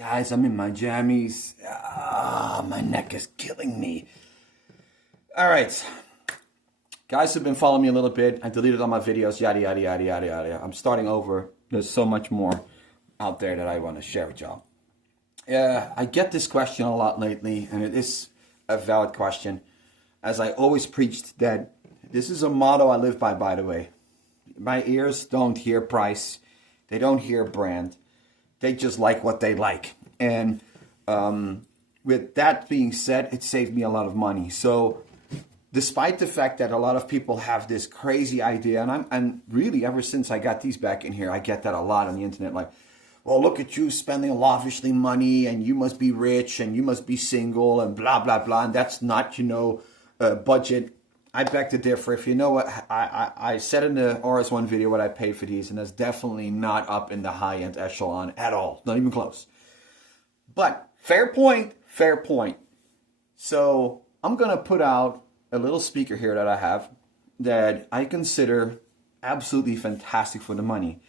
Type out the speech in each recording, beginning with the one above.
Guys, I'm in my jammies. My neck is killing me. All right. Guys have been following me a little bit. I deleted all my videos, yada, yada, yada, yada, yada. I'm starting over. There's so much more out there that I want to share with y'all. I get this question a lot lately, and it is a valid question. As I always preached that this is a motto I live by the way. My ears don't hear price. They don't hear brand. They just like what they like. And with that being said, it saved me a lot of money. So despite the fact that a lot of people have this crazy idea, and really ever since I got these back in here, I get that a lot on the internet. Like, well, look at you spending lavishly money, and you must be rich, and you must be single, and blah, blah, blah. And that's not, budget. I beg to differ. If you know what, I said in the RS1 video what I paid for these, and that's definitely not up in the high-end echelon at all. Not even close. But fair point, fair point. So I'm going to put out a little speaker here that I have that I consider absolutely fantastic for the money.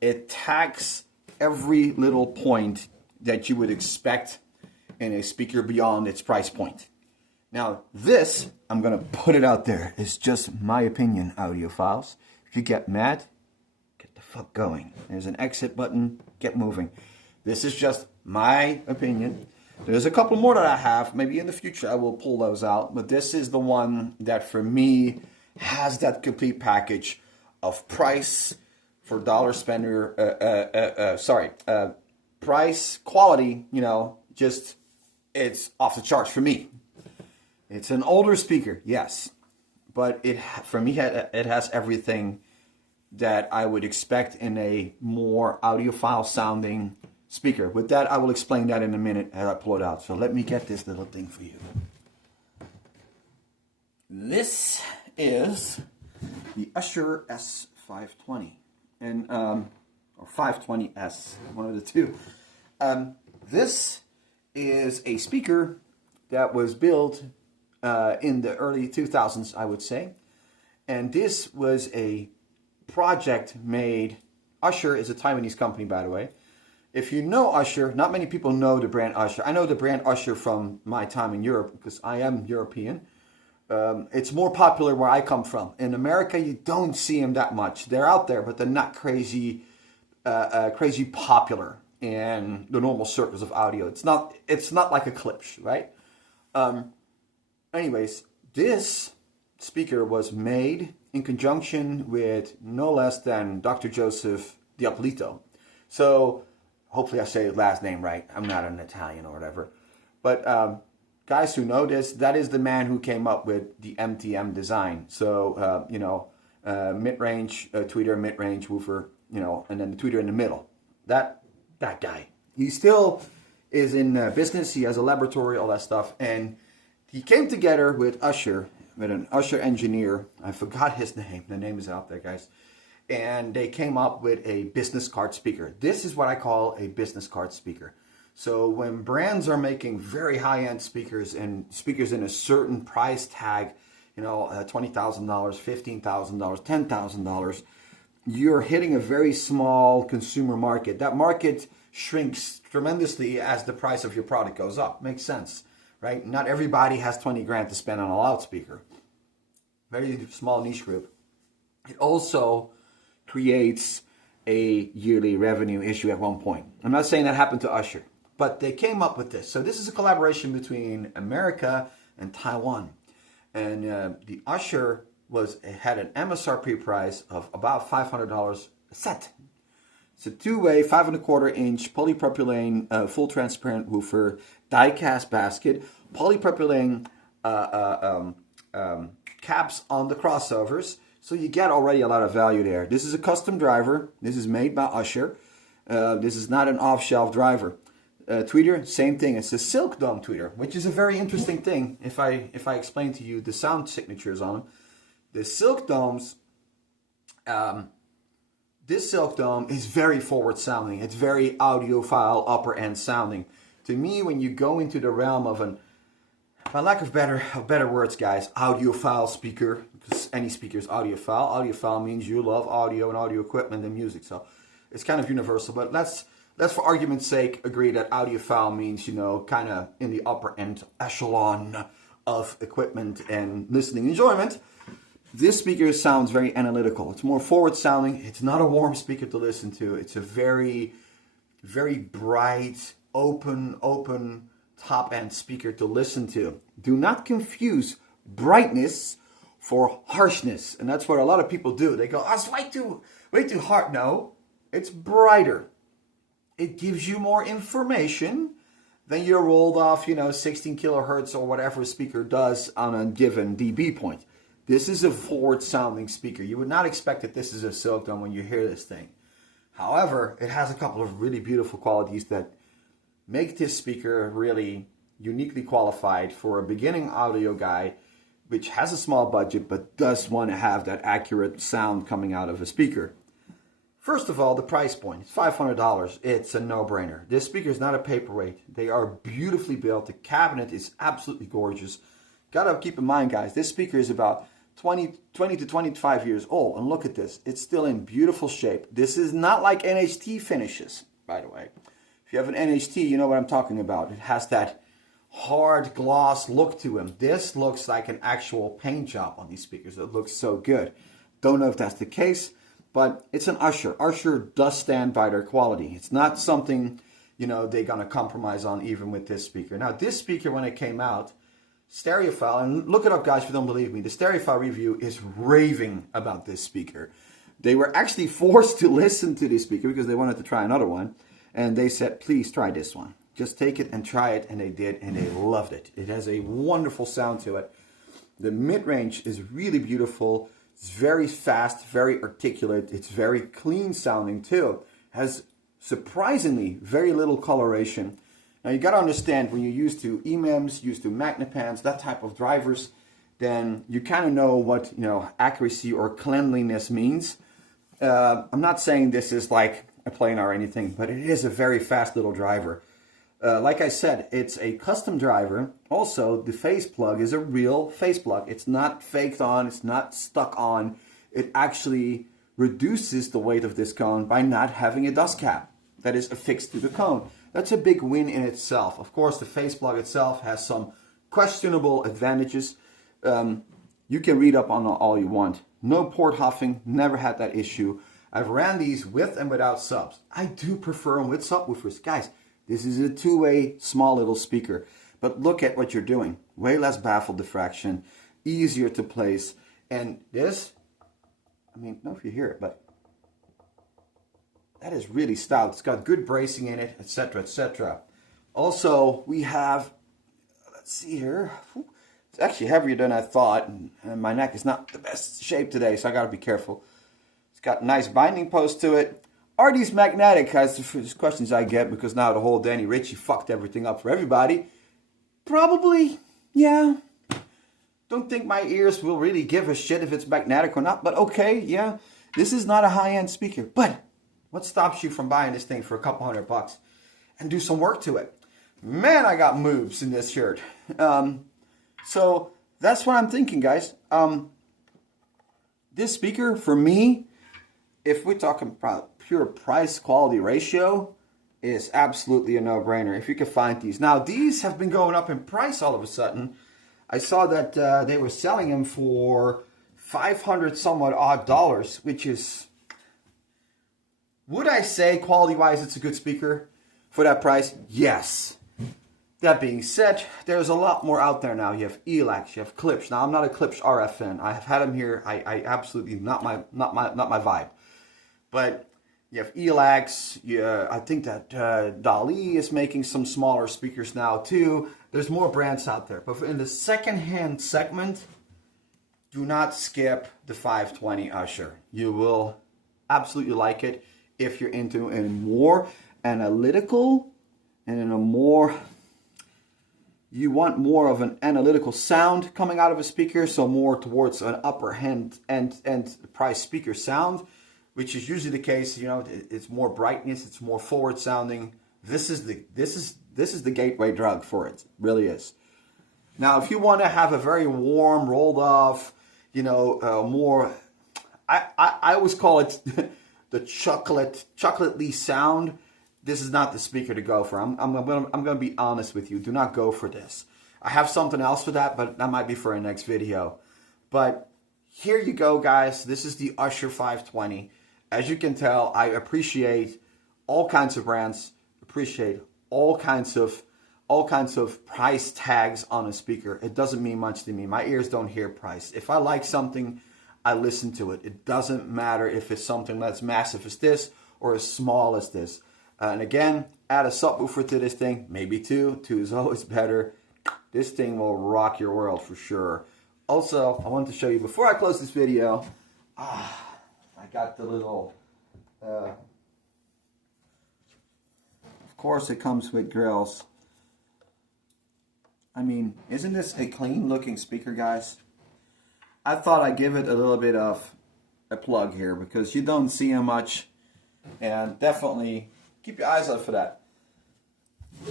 It tags every little point that you would expect in a speaker beyond its price point. Now, this, I'm going to put it out there, is just my opinion, audiophiles. If you get mad, get the fuck going. There's an exit button, get moving. This is just my opinion. There's a couple more that I have. Maybe in the future I will pull those out. But this is the one that for me has that complete package of price for dollar spender, price, quality, just it's off the charts for me. It's an older speaker, yes, but for me it has everything that I would expect in a more audiophile sounding speaker. With that, I will explain that in a minute as I pull it out. So let me get this little thing for you. This is the Usher s520 or 520s, one of the two. This is a speaker that was built in the early 2000s, I would say. And this was a project made. Usher is a Taiwanese company, by the way. If you know Usher, not many people know the brand Usher. I know the brand Usher from my time in Europe because I am European. It's more popular where I come from. In America, you don't see them that much. They're out there, but they're not crazy popular in the normal circles of audio. It's not like a Klipsch, right? Anyways, this speaker was made in conjunction with no less than Dr. Joseph Diapolito. So hopefully I say his last name right. I'm not an Italian or whatever. But guys who know this, that is the man who came up with the MTM design. So, mid-range tweeter, mid-range woofer, and then the tweeter in the middle. That guy. He still is in business. He has a laboratory, all that stuff. And he came together with Usher, with an Usher engineer. I forgot his name. The name is out there, guys. And they came up with a business card speaker. This is what I call a business card speaker. So when brands are making very high-end speakers and speakers in a certain price tag, $20,000, $15,000, $10,000, you're hitting a very small consumer market. That market shrinks tremendously as the price of your product goes up. Makes sense, right? Not everybody has 20 grand to spend on a loudspeaker. Very small niche group. It also creates a yearly revenue issue at one point. I'm not saying that happened to Usher, but they came up with this. So this is a collaboration between America and Taiwan. And the Usher had an MSRP price of about $500 a set. It's a two-way, 5¼ inch polypropylene full transparent woofer, die-cast basket, polypropylene caps on the crossovers. So you get already a lot of value there. This is a custom driver. This is made by Usher. This is not an off-shelf driver. Tweeter, same thing. It's a silk dome tweeter, which is a very interesting thing. If I explain to you the sound signatures on them, the silk domes. This silk dome is very forward sounding. It's very audiophile, upper end sounding. To me, when you go into the realm of for lack of better words, guys, audiophile speaker, because any speaker is audiophile. Audiophile means you love audio and audio equipment and music, so it's kind of universal. But let's let's for argument's sake agree that audiophile means, you know, kind of in the upper end echelon of equipment and listening enjoyment. This speaker sounds very analytical. It's more forward sounding. It's not a warm speaker to listen to. It's a very, very bright, open top end speaker to listen to. Do not confuse brightness for harshness. And that's what a lot of people do. They go, oh, it's way too hard. No, it's brighter. It gives you more information than your rolled off, you know, 16 kilohertz or whatever a speaker does on a given dB point. This is a forward sounding speaker. You would not expect that this is a silk tone when you hear this thing. However, it has a couple of really beautiful qualities that make this speaker really uniquely qualified for a beginning audio guy, which has a small budget but does want to have that accurate sound coming out of a speaker. First of all, the price point. It's $500. It's a no-brainer. This speaker is not a paperweight. They are beautifully built. The cabinet is absolutely gorgeous. Gotta keep in mind, guys, this speaker is about 20 to 25 years old. And look at this. It's still in beautiful shape. This is not like NHT finishes, by the way. If you have an NHT, you know what I'm talking about. It has that hard gloss look to them. This looks like an actual paint job on these speakers. It looks so good. Don't know if that's the case, but it's an Usher. Usher does stand by their quality. It's not something, you know, they're going to compromise on even with this speaker. Now, this speaker, when it came out, Stereophile, and look it up, guys, if you don't believe me, the Stereophile review is raving about this speaker. They were actually forced to listen to this speaker because they wanted to try another one. And they said, please try this one. Just take it and try it. And they did, and they loved it. It has a wonderful sound to it. The mid-range is really beautiful. It's very fast, very articulate. It's very clean sounding too. Has surprisingly very little coloration. Now you got to understand, when you're used to EMEMs, used to Magnepans, that type of drivers, then you kind of know what, you know, accuracy or cleanliness means. I'm not saying this is like a planar or anything, but it is a very fast little driver. Like I said, it's a custom driver. Also, the face plug is a real face plug. It's not faked on. It's not stuck on. It actually reduces the weight of this cone by not having a dust cap that is affixed to the cone. That's a big win in itself. Of course, the face plug itself has some questionable advantages. You can read up on all you want. No port huffing, never had that issue. I've ran these with and without subs. I do prefer them with subwoofers. Guys, this is a two-way small little speaker. But look at what you're doing. Way less baffle diffraction, easier to place. And this, I mean, I don't know if you hear it, but that is really stout. It's got good bracing in it, etc., etc. Also, we have, let's see here. It's actually heavier than I thought, and my neck is not the best shape today, so I got to be careful. It's got nice binding post to it. Are these magnetic? There's questions I get because now the whole Danny Ritchie fucked everything up for everybody. Probably, yeah. Don't think my ears will really give a shit if it's magnetic or not, but okay, yeah. This is not a high-end speaker, but what stops you from buying this thing for a couple $100 and do some work to it? Man, I got moves in this shirt. So that's what I'm thinking, guys. This speaker, for me, if we're talking about pure price-quality ratio, is absolutely a no-brainer if you can find these. Now, these have been going up in price all of a sudden. I saw that they were selling them for $500 somewhat odd dollars, which is... Would I say quality-wise it's a good speaker for that price? Yes. That being said, there's a lot more out there now. You have ELACs, you have clips. Now I'm not a clips RF fan. I have had them here. I absolutely not my vibe. But you have ELACs. I think that Dali is making some smaller speakers now too. There's more brands out there. But in the second-hand segment, do not skip the 520 Usher. You will absolutely like it. If you're into a more analytical and in a more, you want more of an analytical sound coming out of a speaker, so more towards an upper end price speaker sound, which is usually the case. You know, it's more brightness, it's more forward sounding. This is the gateway drug for it. It really is. Now, if you want to have a very warm, rolled off, you know, more, I always call it the chocolatey sound, this is not the speaker to go for. I'm gonna be honest with you. Do not go for this. I have something else for that, but that might be for our next video. But here you go, guys. This is the Usher 520. As you can tell, I appreciate all kinds of brands, appreciate all kinds of price tags on a speaker. It doesn't mean much to me. My ears don't hear price. If I like something, I listen to it. It doesn't matter if it's something that's massive as this or as small as this. And again, add a subwoofer to this thing, maybe two. Two is always better. This thing will rock your world for sure. Also, I wanted to show you, before I close this video, I got the little, of course it comes with grills. I mean, isn't this a clean looking speaker, guys? I thought I'd give it a little bit of a plug here because you don't see them much, and definitely keep your eyes out for that.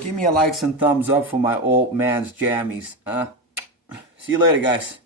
Give me a likes and thumbs up for my old man's jammies. See you later, guys.